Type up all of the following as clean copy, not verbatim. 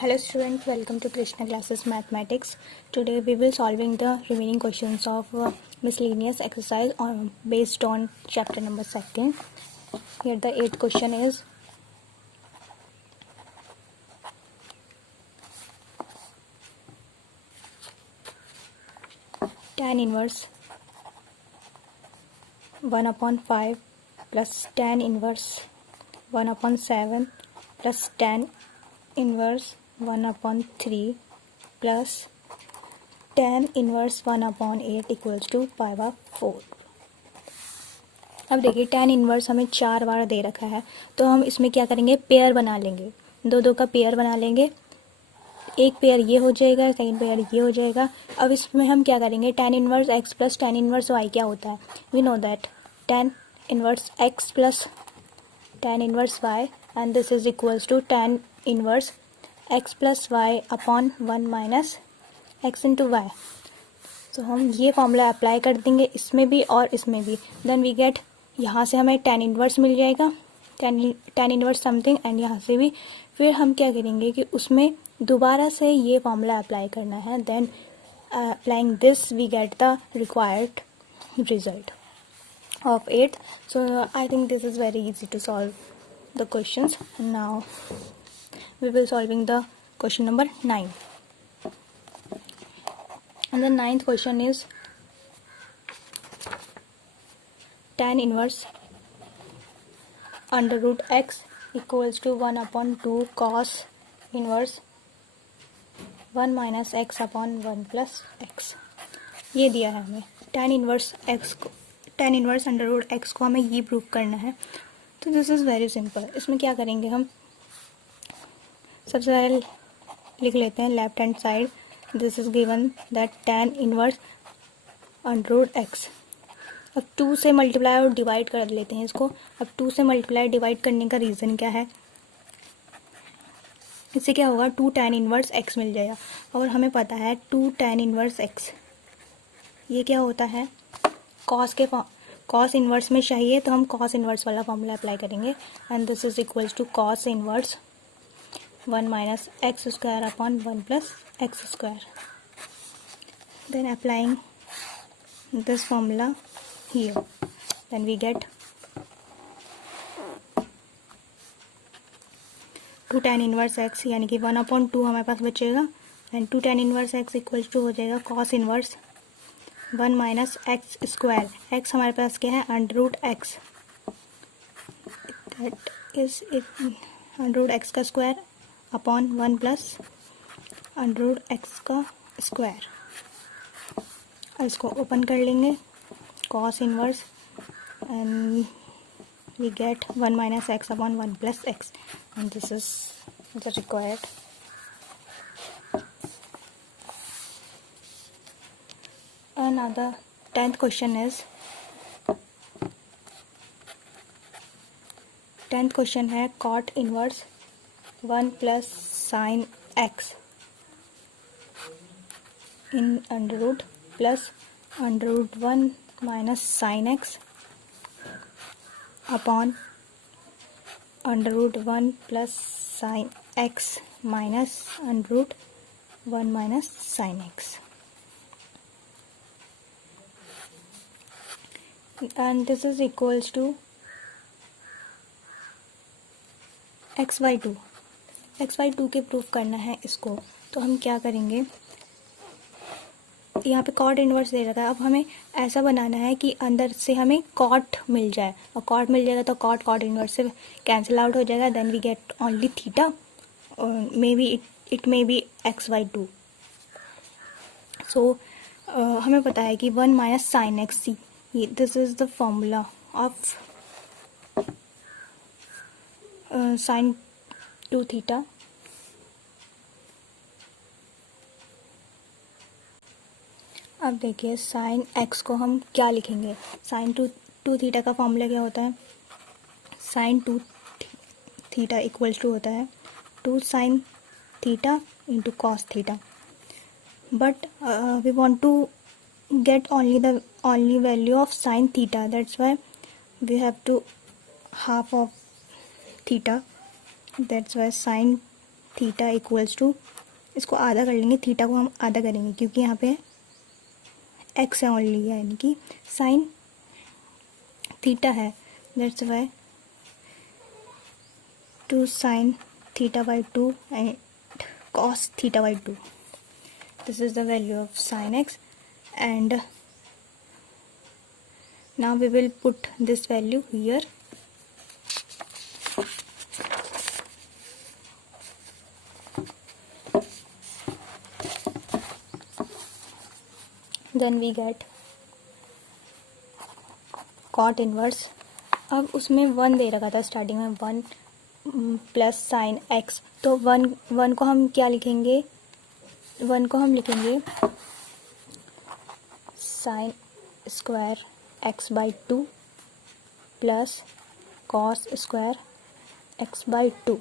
Hello students, welcome to Krishna Classes Mathematics. Today we will solving the remaining questions of miscellaneous exercise based on chapter number 2. Here the 8th question is tan inverse 1 upon 5 plus tan inverse 1 upon 7 plus tan inverse 1 upon 3 plus tan inverse 1 upon 8 equals to pi by 4. अब देखिए tan inverse हमें 4 बार दे रखा है, तो हम इसमें क्या करेंगे, पेयर बना लेंगे, दो का पेयर बना लेंगे। एक पेयर ये हो जाएगा, सेकंड पेयर ये हो जाएगा। अब इसमें हम क्या करेंगे, tan inverse x plus tan inverse y क्या होता है, we know that tan inverse x plus tan inverse y and this is equals to tan inverse x plus y upon 1 minus x into y. तो हम ये formula apply कर देंगे इसमें भी और इसमें भी, देन वी गेट, यहाँ से हमें tan इनवर्स मिल जाएगा, tan इनवर्स समथिंग, एंड यहाँ से भी। फिर हम क्या करेंगे कि उसमें दोबारा से ये फॉर्मूला अप्लाई करना है, then applying this we get the required result of 8th. So I think this is very easy to solve the questions. Now we will solving the question number 9. And the 9th question is tan inverse under root x equals to 1 upon 2 cos inverse 1 minus x upon 1 plus x. ये दिया है हमें tan inverse x को, tan inverse under root x को हमें ये prove करना है। तो दिस इज़ वेरी सिंपल। इसमें क्या करेंगे, हम सबसे पहले लिख लेते हैं left hand side, this is given that tan inverse under root x। अब 2 से मल्टीप्लाई और डिवाइड कर लेते हैं इसको। अब 2 से मल्टीप्लाई डिवाइड करने का रीज़न क्या है, इससे क्या होगा, 2 tan इनवर्स x मिल जाएगा। और हमें पता है 2 tan इनवर्स x ये क्या होता है, कॉस इनवर्स में चाहिए, तो हम कॉस इनवर्स वाला फॉर्मूला अप्लाई करेंगे, and this is equals to cos inverse 1 minus x square upon 1 plus x square. Then applying this formula here, then we get 2 tan inverse x यानी कि 1 upon 2 हमारे पास बचेगा, and 2 tan inverse x equals to हो जाएगा cos inverse 1 minus x square. X हमारे पास क्या है, under root x, that is under root x का square upon 1 plus under root x का स्क्वायर। इसको ओपन कर लेंगे, cos inverse, and we get 1 minus x upon 1 plus x, and this is the required. Another 10th question is, 10th question है cot inverse 1 plus sine x इन under root plus under root 1 minus sine x upon under root 1 plus sine x minus under root 1 minus sine x, and this is equals to xy2 के proof करना है इसको। तो हम क्या करेंगे, यहाँ पे कॉट इनवर्स दे रखा है, अब हमें ऐसा बनाना है कि अंदर से हमें कॉट मिल जाए, और कॉट मिल जाएगा तो कॉट इनवर्स से कैंसिल आउट हो जाएगा, then we get only theta, may be it may be xy2। So हमें पता है कि 1 minus sine x, this is the formula of sin 2 theta। अब देखिए साइन x को हम क्या लिखेंगे, साइन टू थीटा का फॉर्मूला क्या होता है, साइन 2 थीटा इक्वल्स टू होता है 2 sine theta into cos theta, but we want to get only value of sine theta, that's why we have to half of theta, that's why sine theta equals to, इसको आधा कर लेंगे, theta को हम आधा करेंगे क्योंकि यहाँ पे एक्स है ओनली, यानी कि साइन थीटा है, that's Y 2 sin theta by 2 and cos theta by 2. This is the value of sin x, and now we will put this value here. Then we get cot inverse. अब उसमें 1 दे रखा था starting में, 1 plus sine x, तो 1 को हम क्या लिखेंगे, 1 को हम लिखेंगे sign square x by 2 plus cos square x by 2।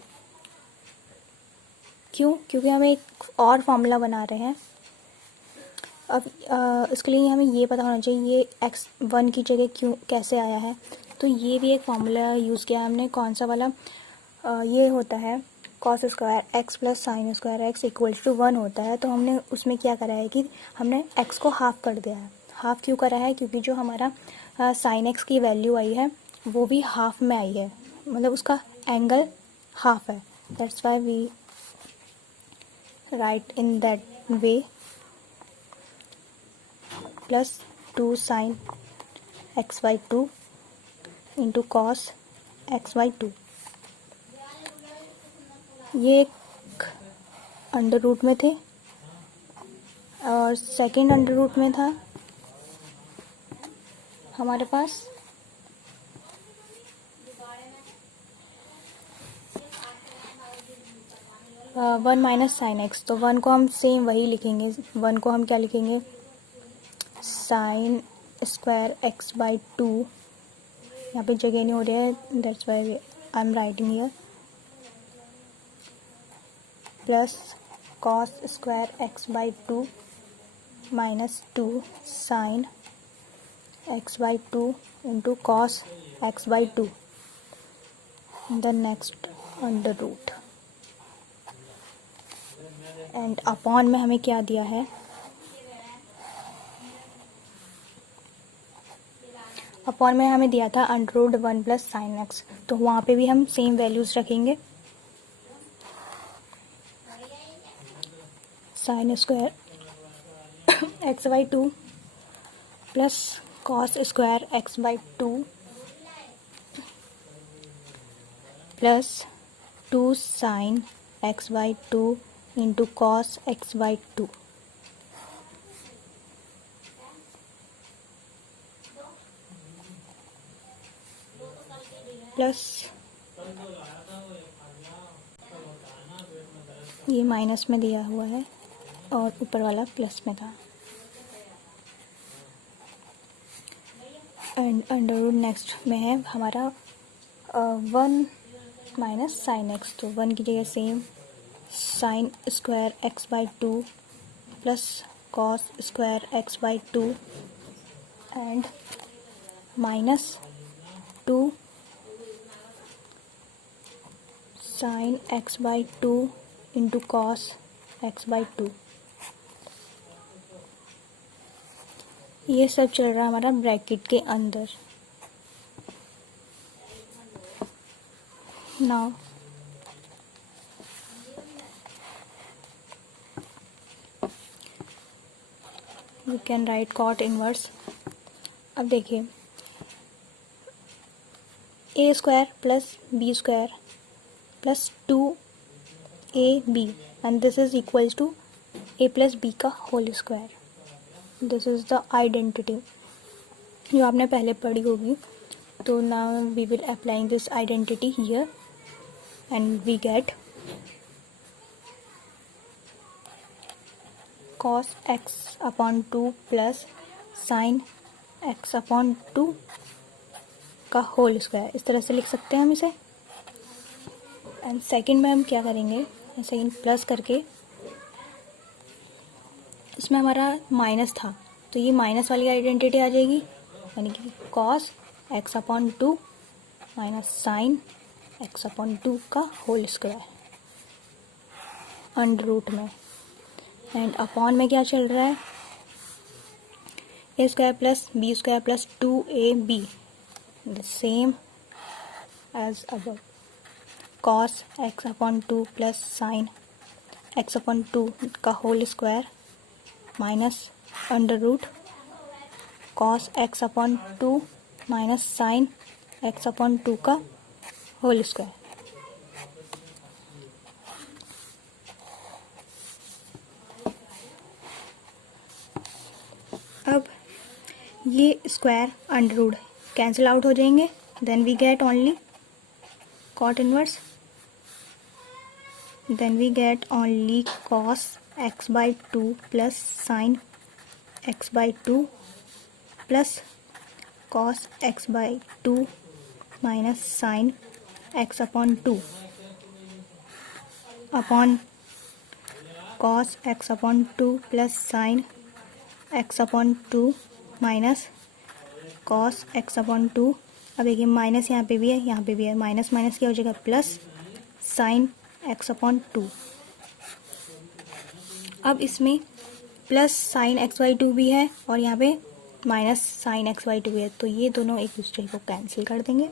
क्यों? क्योंकि हमें एक और फॉर्मूला बना रहे हैं। अब इसके लिए हमें ये पता होना चाहिए ये एक्स 1 की जगह क्यों कैसे आया है। तो ये भी एक फॉर्मूला यूज़ किया हमने, कौन सा वाला, ये होता है cos square x plus sine square x equals to 1 होता है। तो हमने उसमें क्या करा है कि हमने एक्स को हाफ कर दिया है। हाफ क्यों करा है? क्योंकि जो हमारा साइन एक्स की वैल्यू आई है वो भी हाफ में आई है, मतलब उसका एंगल हाफ है। That's why we write in that way, plus 2 sine x by 2 into cos x by 2। ये एक अंडर रूट में थे और सेकंड अंडर रूट में था हमारे पास 1 माइनस साइन एक्स। तो 1 को हम सेम वही लिखेंगे, 1 को हम क्या लिखेंगे, साइन स्क्वायर एक्स बाई 2, यहाँ पे जगह नहीं हो रही है, that's why I am writing here, plus cos square x by 2 minus 2 sine x by 2 into cos x by 2, the next under root, and upon में हमें क्या दिया है, अपॉन में हमें दिया था under root 1 plus sine x. तो वहाँ पे भी हम सेम वैल्यूज़ रखेंगे, sine square x by 2 plus cos square x by 2 plus 2 sine x by 2 into cos x by 2, plus ये माइनस में दिया हुआ है और ऊपर वाला प्लस में था, एंड अंडर रूट नेक्स्ट में है हमारा 1 माइनस साइन एक्स। तो 1 की जगह same sign square x by 2 plus cos square x by 2 and minus 2 sine x by 2 into cos x by 2। ये सब चल रहा है हमारा ब्रैकेट के अंदर। Now we can write cot inverse. अब देखिए A square plus B square plus 2ab and this is equals to a plus b का whole square. This is the identity जो आपने पहले पढ़ी होगी। तो now we will applying this identity here and we get cos x upon 2 plus sine x upon 2 का whole square. इस तरह से लिख सकते हैं हम इसे। एंड सेकंड में हम क्या करेंगे, सेकंड प्लस करके इसमें हमारा माइनस था तो ये माइनस वाली आइडेंटिटी आ जाएगी, यानी कि cos x upon 2 minus sine x upon 2 का होल स्क्वायर। अंडर रूट में, एंड अपॉन में क्या चल रहा है, A square plus B square plus 2ab, the same as above, cos x upon 2 plus sine x upon 2 का whole square minus under root cos x upon 2 minus sine x upon 2 का whole square. अब ये square under root cancel out हो जाएंगे, then we get only cot inverse, then we get only cos x by 2 plus sine x by 2 plus cos x by 2 minus sine x upon 2 upon cos x upon 2 plus sine x upon 2 minus cos x upon 2। अब देखिए minus यहाँ पे भी है, यहाँ पे भी है, माइनस माइनस क्या हो जाएगा प्लस साइन एक्स अपॉन 2। अब इसमें प्लस साइन एक्स बाई 2 भी है और यहाँ पे माइनस साइन एक्स बाई 2 भी है, तो ये दोनों एक दूसरे को कैंसिल कर देंगे।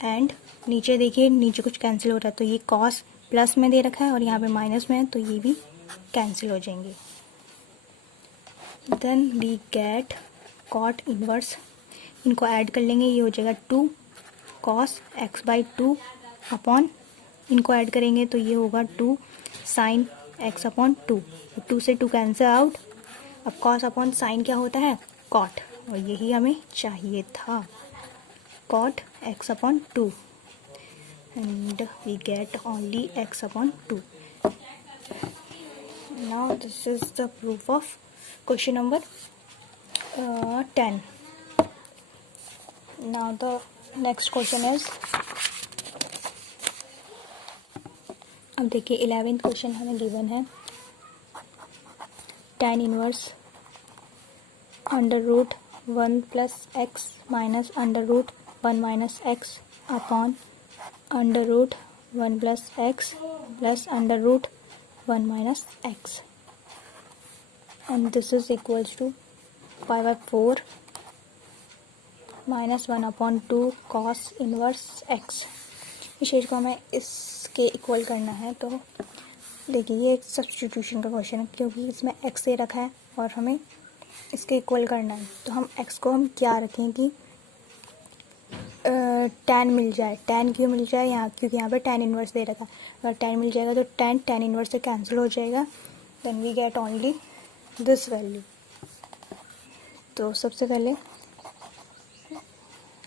एंड नीचे देखिए, नीचे कुछ कैंसिल हो रहा है, तो ये कॉस प्लस में दे रखा है और यहाँ पे माइनस में है, तो ये भी कैंसिल हो जाएंगे। Then we get cot inverse, इनको ऐड कर लेंगे, ये हो जाएगा 2 कॉस एक्स बाई 2 अपॉन, इनको ऐड करेंगे तो ये होगा 2 साइन एक्स अपॉन 2, 2 से 2 कैंसिल आउट। अब कॉस अपॉन साइन क्या होता है, कॉट, और यही हमें चाहिए था, cot x upon 2, and we get only x upon 2। Now this is the proof of question number 10. Now the next question is, अब देखिए 11th क्वेश्चन हमें गिवन है, tan inverse under root 1 plus x minus under root 1 minus x upon under root 1 plus x plus under root 1 minus x, and this is equals to pi by 4 minus 1 upon 2 cos inverse x. इस चीज़ को हमें इसके equal करना है, तो देखिए ये एक सब्स्टिट्यूशन का क्वेश्चन है, क्योंकि इसमें एक्स दे रखा है और हमें इसके इक्वल करना है, तो हम एक्स को हम क्या रखें कि tan मिल जाए। tan क्यों मिल जाए यहाँ, क्योंकि यहाँ पे tan इनवर्स दे रखा है, अगर tan मिल जाएगा तो tan इनवर्स से कैंसिल हो जाएगा, then we get only this value. तो सबसे पहले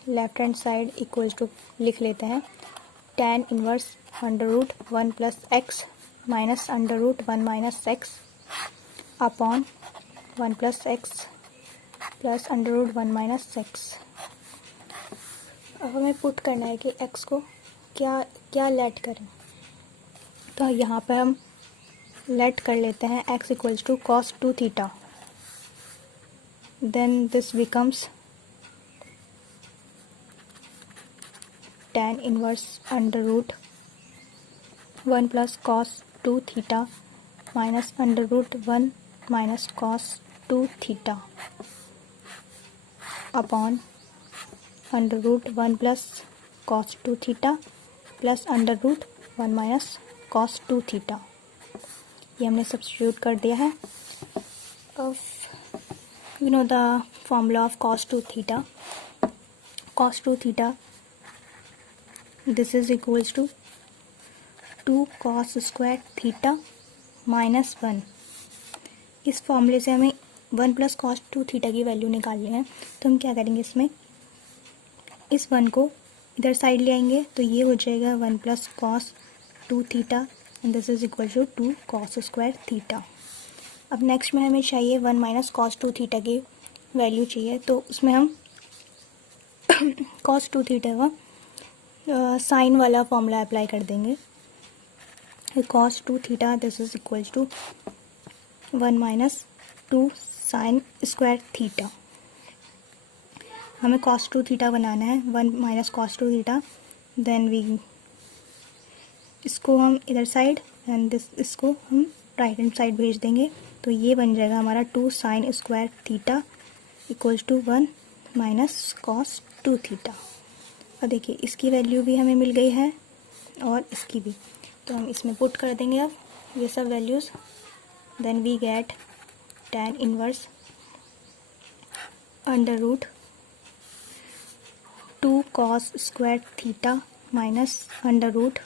left hand side equals to लिख लेते हैं, tan inverse under root 1 plus x minus under root 1 minus x upon 1 plus x plus under root 1 minus x. अब हमें पुट करना है कि x को क्या क्या लेट करें, तो यहाँ पर हम लेट कर लेते हैं x equals to cos 2 theta, then this becomes tan inverse under root 1 plus cos 2 theta minus under root 1 minus cos 2 theta upon under root 1 plus cos 2 theta plus under root 1 minus cos 2 theta. ये हमने substitute कर दिया है। अब you know the formula of cos 2 theta, cos 2 theta this is equals to 2 cos square theta minus 1। इस फॉर्मूले से हमें 1 प्लस कॉस 2 थीटा की वैल्यू निकालनी है, तो हम क्या करेंगे, इसमें इस 1 को इधर साइड ले आएंगे, तो ये हो जाएगा 1 plus cos 2 theta and this is equal to 2 cos square theta. अब नेक्स्ट में हमें चाहिए 1 माइनस कॉस 2 थीटा की वैल्यू चाहिए, तो उसमें हम कॉस 2 थीटा का साइन वाला फॉर्मूला अप्लाई कर देंगे, cos 2 theta this is equals to 1 minus 2 sine square theta. हमें कॉस 2 थीटा बनाना है, 1 minus cos 2 theta, then we इसको हम इधर साइड एंड दिस, इसको हम राइट हैंड साइड भेज देंगे, तो ये बन जाएगा हमारा 2 sine square theta equals to 1 minus cos 2 theta. और देखिए इसकी वैल्यू भी हमें मिल गई है और इसकी भी, तो हम इसमें पुट कर देंगे अब ये सब values. Then we get tan inverse under root 2 cos square theta minus under root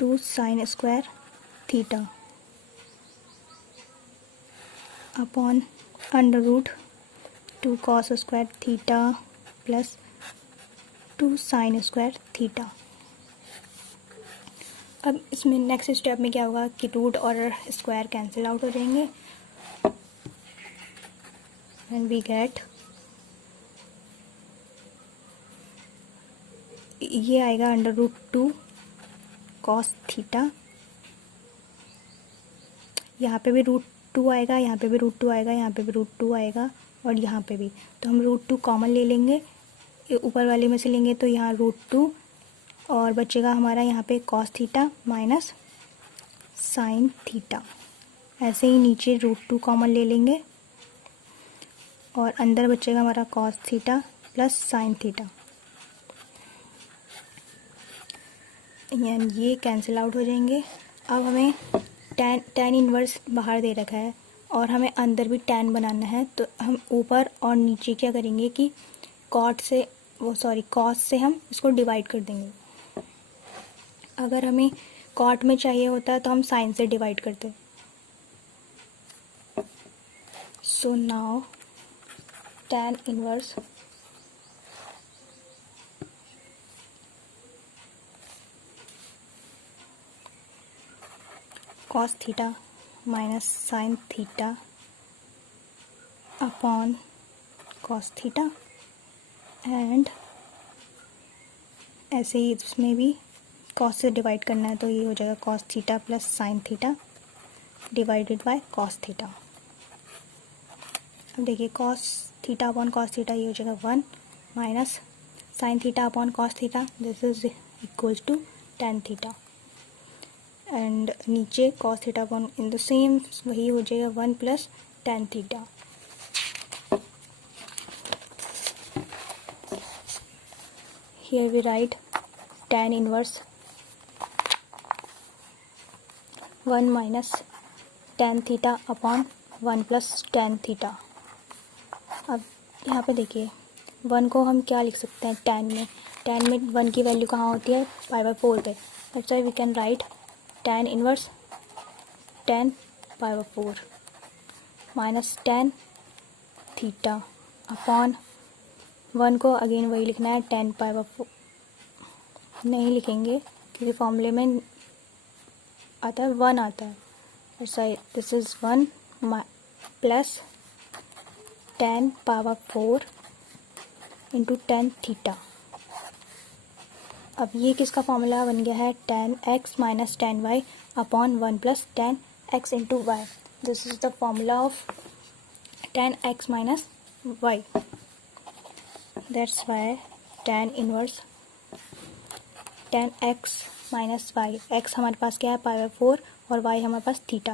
2 sine square theta upon under root 2 cos square theta plus 2 sine square theta. अब इसमें नेक्स्ट स्टेप में क्या होगा कि रूट और स्क्वायर कैंसिल आउट हो जाएंगे and we gate, ये आएगा अंडर रूट 2 कॉस थीटा, यहाँ पे भी रूट 2 आएगा, यहाँ पे भी रूट 2 आएगा, यहाँ पे भी रूट 2 आएगा और यहाँ पे भी, तो हम रूट 2 कॉमन ले लेंगे, ऊपर वाले में से लेंगे तो यहाँ रूट 2 और बचेगा हमारा यहाँ पे cos theta minus sine theta. ऐसे ही नीचे रूट 2 कॉमन ले लेंगे और अंदर बचेगा हमारा cos theta plus sine theta. ये कैंसिल आउट हो जाएंगे। अब हमें tan इनवर्स बाहर दे रखा है और हमें अंदर भी tan बनाना है, तो हम ऊपर और नीचे क्या करेंगे कि कॉस से हम इसको डिवाइड कर देंगे। अगर हमें कॉट में चाहिए होता है तो हम साइन से डिवाइड करते। So now tan inverse cos theta minus sine theta upon cos theta, and ऐसे ही इसमें भी कॉस से डिवाइड करना है, तो ये हो जाएगा cos theta plus sine theta divided by cos theta. अब देखिए cos theta upon cos theta ये हो जाएगा 1 minus sine theta upon cos theta, this is equals to tan theta, and नीचे cos theta upon in the same वही हो जाएगा 1 plus tan theta. Here we write tan inverse 1 minus tan theta upon 1 plus tan theta. अब यहाँ पे देखिए 1 को हम क्या लिख सकते हैं tan में 1 की वैल्यू कहाँ होती है π/4 पे, that's why we can write tan inverse tan π/4 minus tan theta upon 1 को अगेन वही लिखना है tan π/4, नहीं लिखेंगे क्योंकि फॉर्मूले में आता है 1 आता है, that's why this is 1 plus tan π/4 into tan theta. अब ये किसका फॉर्मूला बन गया है tan x minus tan y upon 1 plus tan x into Y, this is the formula of tan x minus y, that's why tan inverse tan x minus y, x हमारे पास क्या है π/4 और y हमारे पास theta,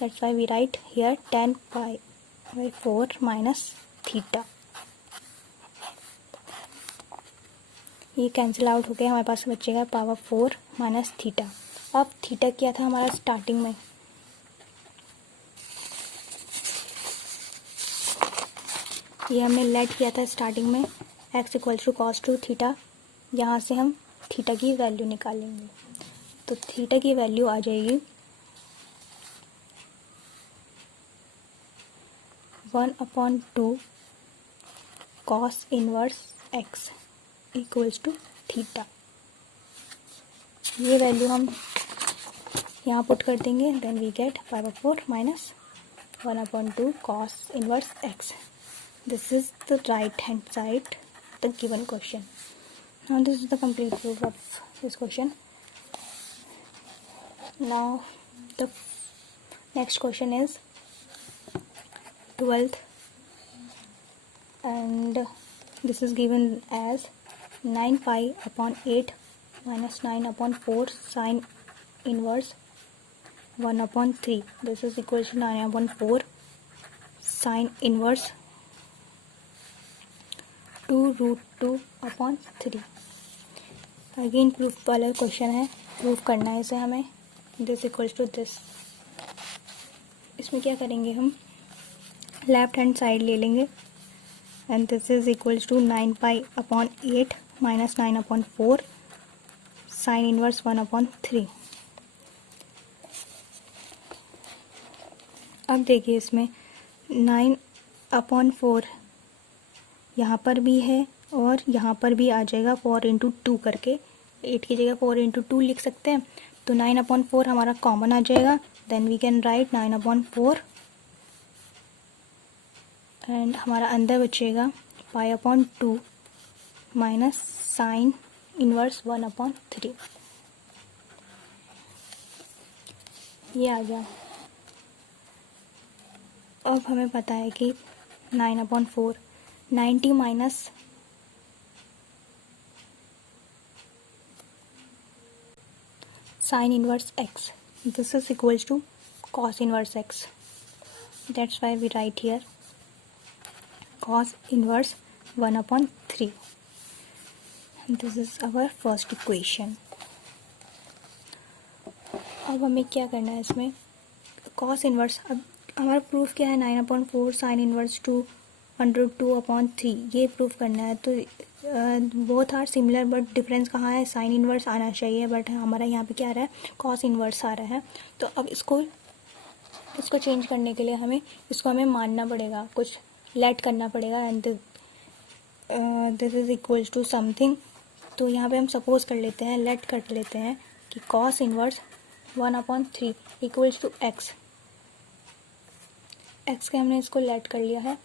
that's why we write here tan π/4 minus theta. ये cancel out हो गया, हमारे पास बचेगा π/4 माइनस थीटा। अब थीटा क्या था हमारा स्टार्टिंग में, ये हमने लेट किया था स्टार्टिंग में x equal to cos 2 theta, यहाँ से हम थीटा की वैल्यू निकालेंगे, तो थीटा की वैल्यू आ जाएगी 1/2 cos inverse x equals to theta. ये वैल्यू हम यहाँ पुट कर देंगे, then we get π/4 minus 1/2 cos inverse x। This is the right hand side the given question. Now this is the complete proof of this question. Now the next question is 12th and this is given as 9 pi upon 8 minus 9 upon 4 sine inverse 1/3. This is equal to 9/4 sin inverse 2√2/3. Again proof वाला question है, proof करना है इसे हमें. This equals to this. इसमें क्या करेंगे, हम लेफ्ट हैंड साइड ले लेंगे and this is equals to 9π/8 minus 9/4 sine inverse 1/3. अब देखिए इसमें 9/4 यहाँ पर भी है और यहाँ पर भी आ जाएगा 4/2 करके. 8 की जगह 4/2 लिख सकते हैं. तो 9/4 हमारा कॉमन आ जाएगा. Then we can write 9/4 and हमारा अंदर बचेगा π/2 माइनस साइन इनवर्स 1/3. ये आ गया. अब हमें पता है कि 9/4 90 minus sin inverse x. This is equals to cos inverse x. That's why we write here cos inverse 1/3. This is our first equation. अब हमें क्या करना है इसमें, cos inverse. अब हमारा प्रूफ क्या है, 9/4 sin inverse 2√2/3. ये प्रूफ करना है. तो both are similar but difference कहाँ है, साइन इनवर्स आना चाहिए बट हमारा यहाँ पे क्या आ रहा है, कॉस इनवर्स आ रहा है. तो अब इसको चेंज करने के लिए हमें मानना पड़ेगा, कुछ लेट करना पड़ेगा. And this is equals to something. तो यहाँ पे हम सपोज कर लेते हैं, लेट कर लेते हैं कि cos inverse 1/3 equals to x के हमने इसको लेट कर लिया है.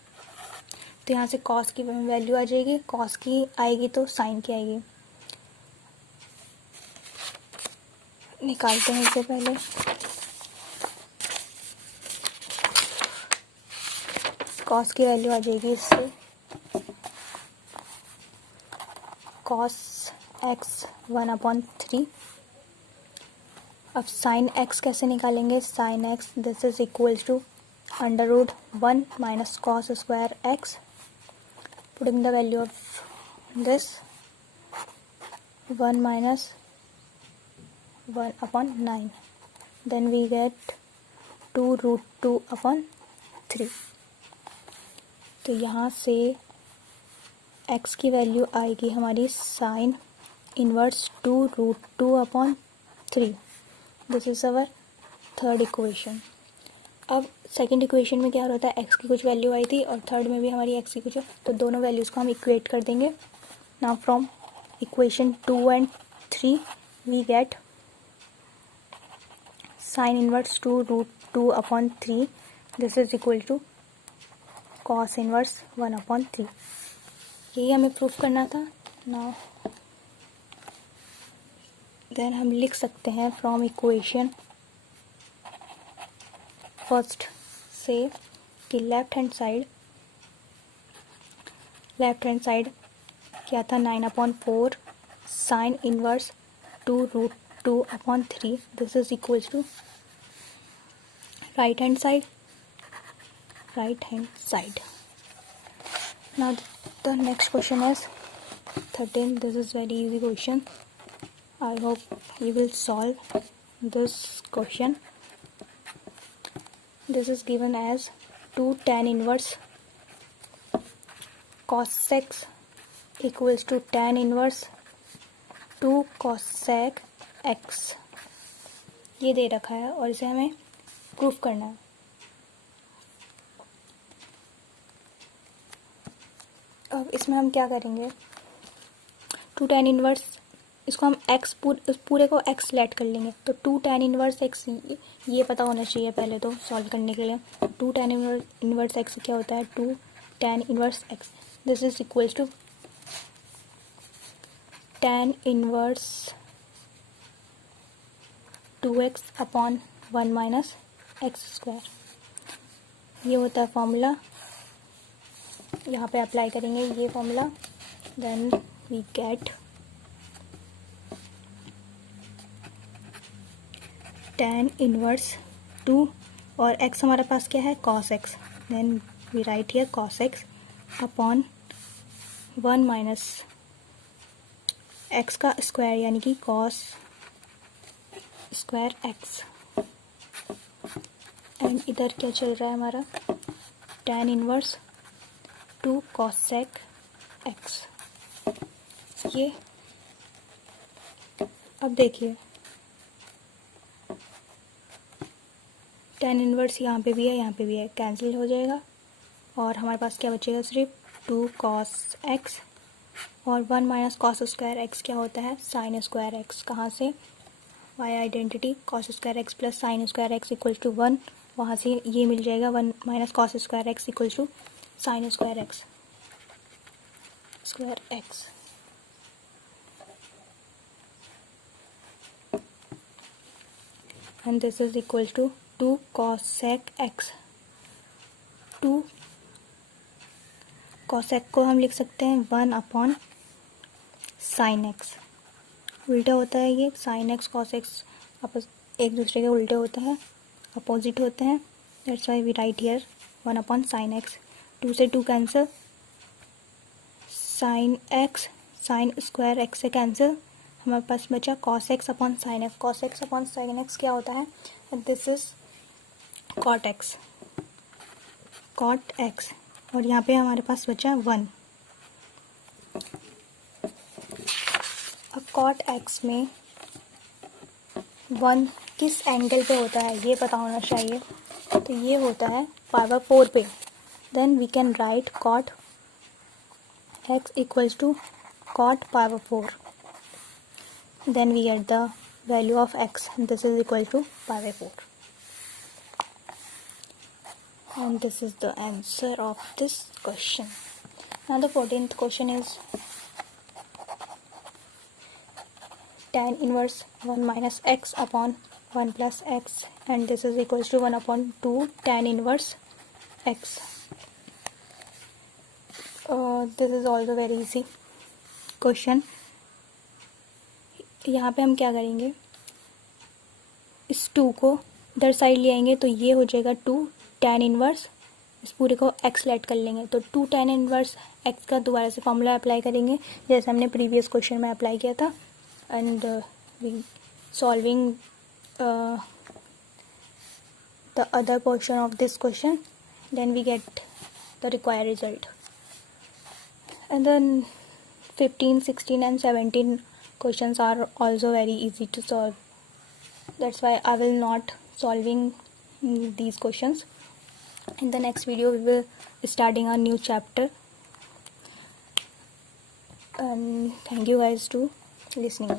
तो यहाँ से कॉस की वैल्यू आ जाएगी, कॉस की आएगी तो साइन की आएगी. निकालते हैं इसे पहले. कॉस की वैल्यू आ जाएगी इससे कॉस एक्स 1/3. अब साइन एक्स कैसे निकालेंगे, sine x this is equals to √1 minus cos square x. Putting the value of this 1 minus 1/9. Then we get 2√2/3. तो यहाँ से x की वैल्यू आएगी हमारी sign inverse 2√2/3. This is our third equation. अब सेकंड इक्वेशन में क्या होता है, x की कुछ वैल्यू आई थी और थर्ड में भी हमारी x की कुछ, तो दोनों वैल्यूज़ को हम इक्वेट कर देंगे. Now from equation 2 and 3 we get sine inverse 2√2/3. This is equal to cos inverse 1/3. यही हमें प्रूफ करना था. नाउ देन हम लिख सकते हैं फ्रॉम इक्वेशन फर्स्ट से कि लेफ्ट हैंड साइड क्या था, 9/4 sine inverse 2√2/3. This is equals to right hand side. Now the next question is 13. This is very easy question. I hope you will solve this question. This is given as 2 tan inverse cos x equals to tan inverse 2 cosec x. ये दे रखा है और इसे हमें proof करना है. अब इसमें हम क्या करेंगे, 2 tan इनवर्स, इसको हम x पूरे को x लेट कर लेंगे. तो 2 tan इनवर्स x ये पता होना चाहिए पहले तो सॉल्व करने के लिए. 2 tan इनवर्स x क्या होता है, 2 tan inverse x. This is equals to tan inverse 2x/1 minus x². ये होता है फॉर्मूला. यहाँ पे अप्लाई करेंगे ये formula. Then we get tan inverse 2 और x हमारे पास क्या है cos x, then we write here cos x upon 1 minus x का स्क्वायर यानी कि cos स्क्वायर x। एंड इधर क्या चल रहा है हमारा tan इनवर्स 2 cosec x। ये अब देखिए tan इनवर्स यहाँ पे भी है, यहाँ पे भी है, कैंसिल हो जाएगा और हमारे पास क्या बचेगा सिर्फ 2 cos x और 1 माइनस cos स्क्वायर x क्या होता है sin स्क्वायर x। कहाँ से why identity cos square x plus sin square x equal to 1, वहाँ से ये मिल जाएगा 1 minus cos square x equal to sin square x square x। And this is equal to 2 cosec x। 2 cosec को हम लिख सकते हैं 1 अपॉन sin x। उल्टा होता है ये sin x cos x आपस एक दूसरे के उल्टे होते हैं, अपोजिट होते हैं। That's why we write here 1 upon sin x। 2 से 2 cancel, sin x sin square x से कैंसिल, हमारे पास बचा cos x upon sin x। cos x upon sin x क्या होता है, this is cot x, cot x। और यहाँ पे हमारे पास बचा 1। अब cot x में 1 किस एंगल पे होता है ये पता होना चाहिए, तो ये होता है पावर 4 पे। Then we can write cot x equals to cot power 4। then we get the value of x, this is equal to pi by 4, and this is the answer of this question. Now the 14th question is tan inverse 1 minus x upon 1 plus x, and this is equals to 1 upon 2 tan inverse x. This is also very easy question. यहाँ पे हम क्या करेंगे, इस 2 को इधर side ले आएंगे तो ये हो जाएगा 2 tan इनवर्स, इस पूरे को x लेट कर लेंगे तो 2 tan इनवर्स x का दोबारा से फॉर्मूला अप्लाई करेंगे जैसे हमने प्रीवियस क्वेश्चन में अप्लाई किया था। And we solving the other portion of this question, then we get the required result. And then 15, 16 and 17 questions are also very easy to solve. That's why I will not solving these questions. In the next video we will starting a new chapter. And thank you guys to listening.